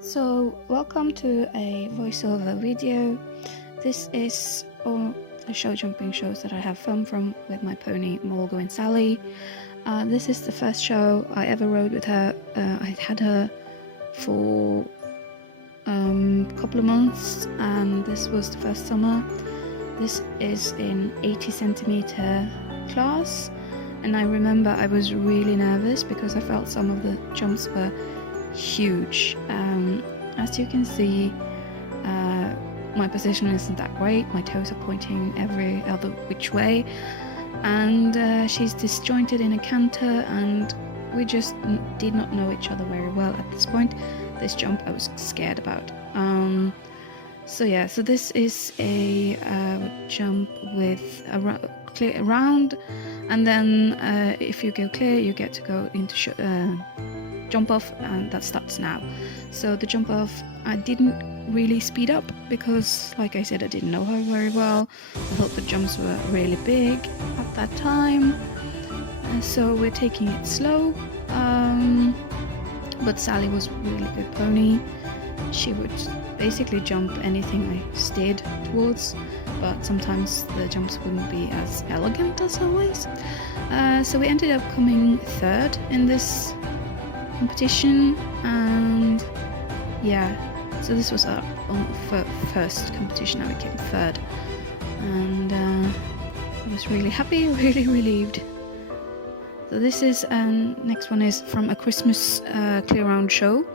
So, welcome to a voiceover video. This is all the show jumping shows that I have filmed from with my pony Moelgwyn Sali. This is the first show I ever rode with her. I had her for a couple of months, and this was the first summer. This is in 80 centimeter class, and I remember I was really nervous because I felt some of the jumps were huge. As you can see, my position isn't that great. My toes are pointing every other which way, and she's disjointed in a canter, and we just did not know each other very well at this point. This jump I was scared about. So this is a jump with a clear round, and then if you go clear, you get to go into jump off, and that starts now. So the jump off, I didn't really speed up because, like I said, I didn't know her very well. I thought the jumps were really big at that time, so we're taking it slow. But Sally was a really good pony. She would basically jump anything I steered towards, but sometimes the jumps wouldn't be as elegant as always. So we ended up coming third in this competition, and yeah, so this was our first competition. I became third, and I was really happy, really relieved. So this is next one is from a Christmas clear round show.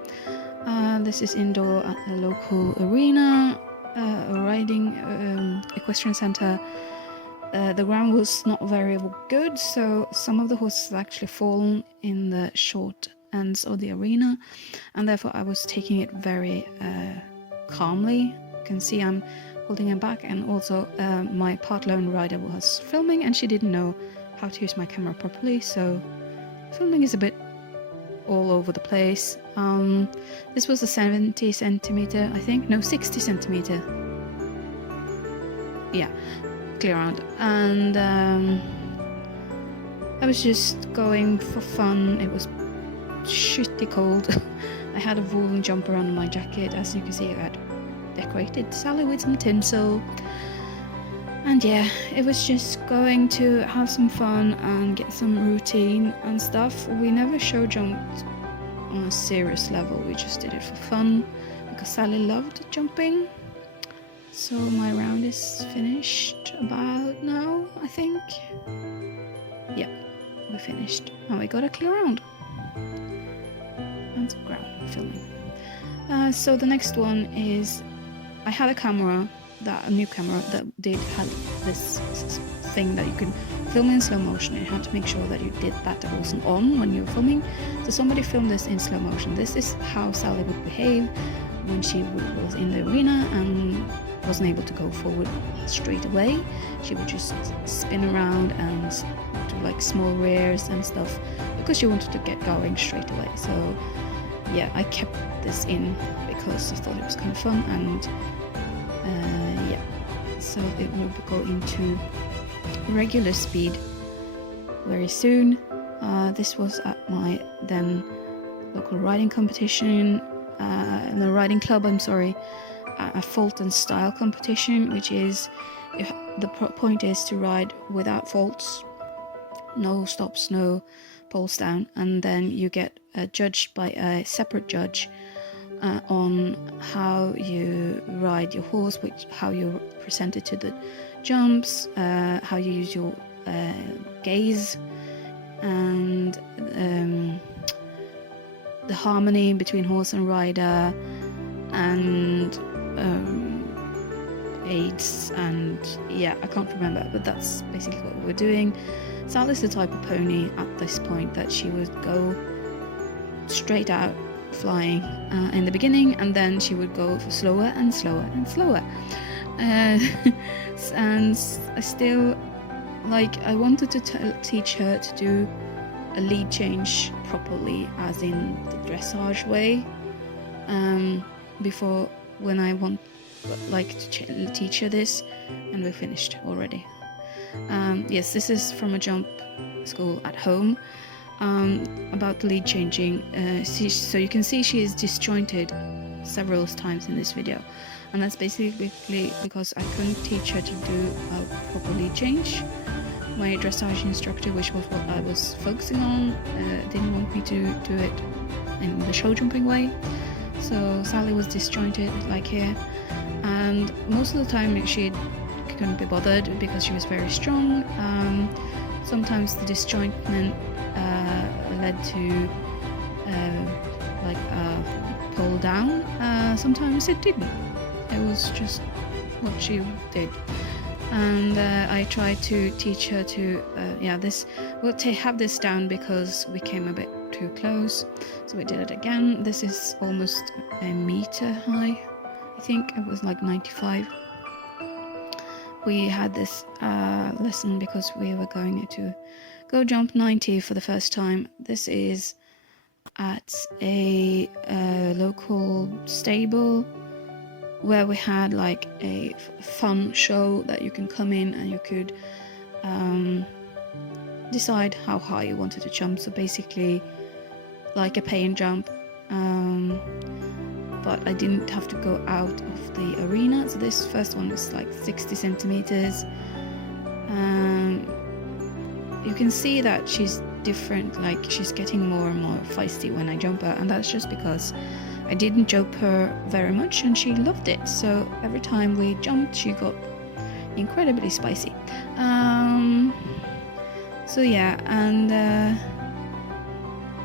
This is indoor at a local arena, a riding equestrian center. The ground was not very good, so some of the horses actually fallen in the short ends of the arena, and therefore I was taking it very calmly. You can see I'm holding her back, and also my part-lone rider was filming, and she didn't know how to use my camera properly, so filming is a bit all over the place. This was a 70 centimeter, I think, no, 60 centimeter, yeah, clear round, and I was just going for fun. It was shitty cold. I had a woolen jumper under my jacket. As you can see, I had decorated Sally with some tinsel, and yeah, it was just going to have some fun and get some routine and stuff. We never show jumped on a serious level, we just did it for fun because Sally loved jumping. So my round is finished about now, I think. Yeah, we finished and we got a clear round and some ground filming. So the next one is, I had a new camera that did have this thing that you could film in slow motion. You had to make sure that you did that it wasn't on when you were filming. So somebody filmed this in slow motion. This is how Sally would behave when she was in the arena and wasn't able to go forward straight away. She would just spin around and do like small rears and stuff because she wanted to get going straight away. So yeah, I kept this in because I thought it was kind of fun, and yeah, so it will go into regular speed very soon. This was at my then local riding competition, the riding club, I'm sorry, a fault and style competition, which is, the point is to ride without faults, no stops, no poles down, and then you get judged by a separate judge on how you ride your horse, how you're presented to the jumps, how you use your gaze, and the harmony between horse and rider, and aids, and yeah, I can't remember, but that's basically what we were doing. Sally's the type of pony at this point that she would go straight out flying in the beginning, and then she would go for slower and slower and slower. And I still, like, I wanted to teach her to do a lead change properly, as in the dressage way, before, when I want to teach her this, and we finished already. Yes, this is from a jump school at home. About the lead changing, so you can see she is disjointed several times in this video, and that's basically because I couldn't teach her to do a proper lead change. My dressage instructor, which was what I was focusing on, didn't want me to do it in the show jumping way. So Sally was disjointed like here, and most of the time she couldn't be bothered because she was very strong. Sometimes the disjointment led to like a pull down. Sometimes it didn't. It was just what she did. And I tried to teach her to, we'll have this down because we came a bit too close. So we did it again. This is almost a meter high. I think it was like 95. We had this lesson because we were going to go jump 90 for the first time. This is at a local stable where we had like a fun show that you can come in and you could decide how high you wanted to jump. So basically like a pay and jump, but I didn't have to go out of the arena. So this first one was like 60 centimeters. You can see that she's different, like she's getting more and more feisty when I jump her, and that's just because I didn't jump her very much and she loved it. So every time we jumped she got incredibly spicy. So yeah, and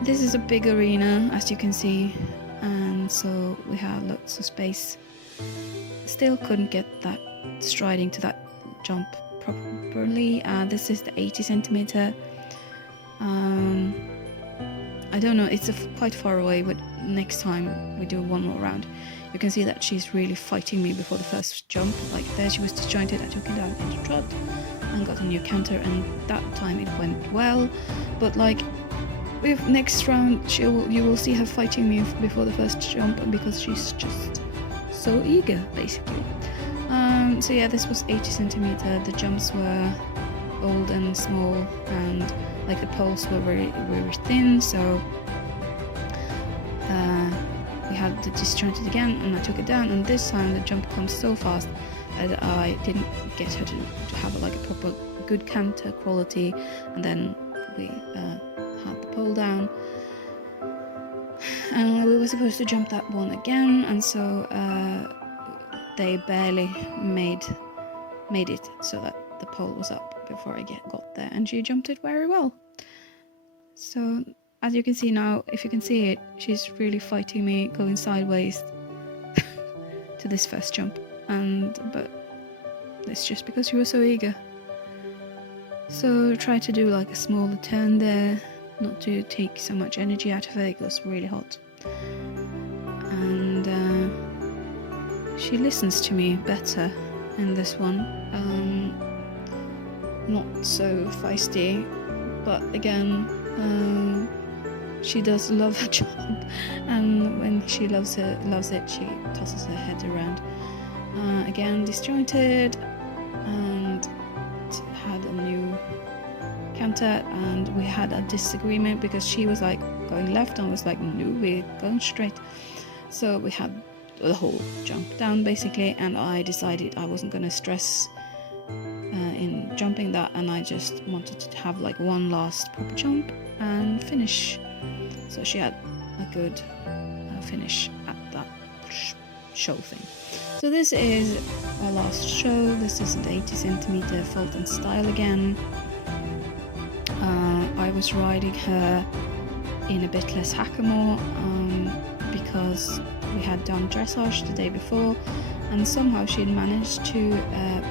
this is a big arena, as you can see, and so we have lots of space. Still couldn't get that striding to that jump properly. This is the 80 centimeter. I don't know, it's quite far away, but next time we do one more round you can see that she's really fighting me before the first jump. Like there she was disjointed, I took it down into trot and got a new counter, and that time it went well. But like with next round you will see her fighting me before the first jump, because she's just so eager basically. So yeah, this was 80 centimeter. The jumps were old and small, and like the poles were very, very thin, so we had the disjointed again, and I took it down, and this time the jump comes so fast that I didn't get her to have like a proper good canter quality, and then we had the pole down, and we were supposed to jump that one again, and so they barely made it so that the pole was up before I got there, and she jumped it very well. So as you can see now, if you can see it, she's really fighting me going sideways to this first jump, but it's just because she was so eager. So try to do like a smaller turn there, not to take so much energy out of her. It was really hot, and she listens to me better in this one. Not so feisty, but again, she does love her job, and when she loves it, she tosses her head around. Again, disjointed, and had a new canter, and we had a disagreement because she was like going left and was like, no, we're going straight. So we had the whole jump down basically, and I decided I wasn't going to stress in jumping that, and I just wanted to have like one last proper jump and finish. So she had a good finish at that show thing. So this is our last show. This is the 80 centimeter Fault and Style again. I was riding her in a bit less hackamore because we had done dressage the day before, and somehow she had managed to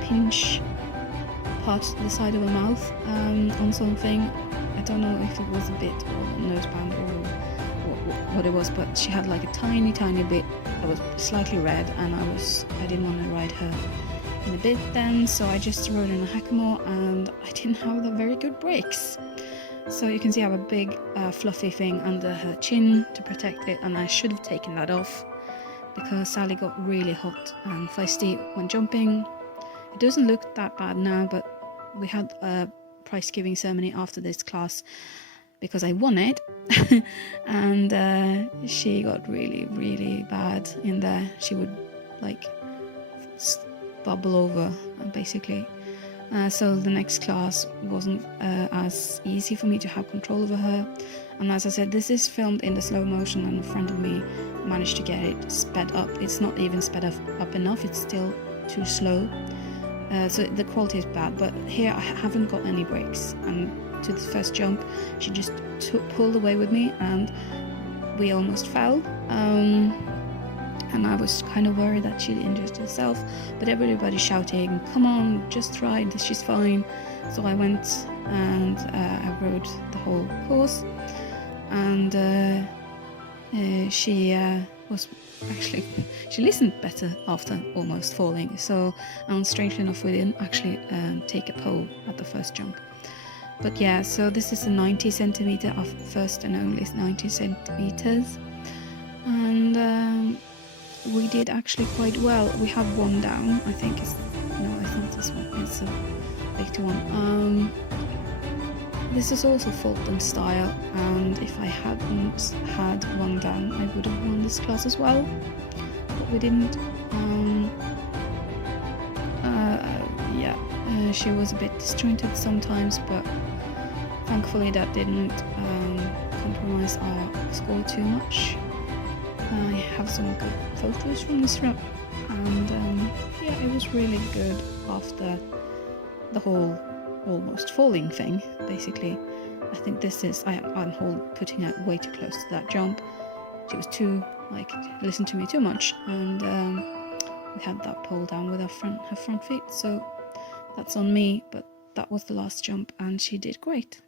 pinch part of the side of her mouth on something. I don't know if it was a bit or a noseband or what it was, but she had like a tiny bit that was slightly red, and I didn't want to ride her in a bit then, so I just rode in a hackamore, and I didn't have the very good brakes. So you can see I have a big fluffy thing under her chin to protect it, and I should have taken that off because Sally got really hot and feisty when jumping. It doesn't look that bad now, but we had a prize giving ceremony after this class because I won it. And she got really, really bad in there. She would like bubble over, basically. So the next class wasn't as easy for me to have control over her. And as I said, this is filmed in the slow motion, and a friend of me managed to get it sped up. It's not even sped up enough, it's still too slow. So the quality is bad, but here I haven't got any breaks. And to the first jump, she just pulled away with me, and we almost fell. And I was kind of worried that she'd injured herself, but everybody shouting, "Come on, just try, she's fine." So I went and I rode the whole course, and she was actually, she listened better after almost falling. So, and strangely enough, we didn't actually take a pole at the first jump. But yeah, so this is a 90 centimeter, our first and only 90 centimeters, and we did actually quite well. We have one down, I think it's, no, it's not this one, it's a later one. This is also Fulton style, and if I hadn't had one down, I would have won this class as well, but we didn't. She was a bit disjointed sometimes, but thankfully that didn't compromise our score too much. I have some good photos from this run, and yeah, it was really good after the whole almost falling thing, basically. I think this is, I'm putting her way too close to that jump. She was too, like, listened to me too much, and we had that pole down with her front feet, so that's on me, but that was the last jump, and she did great.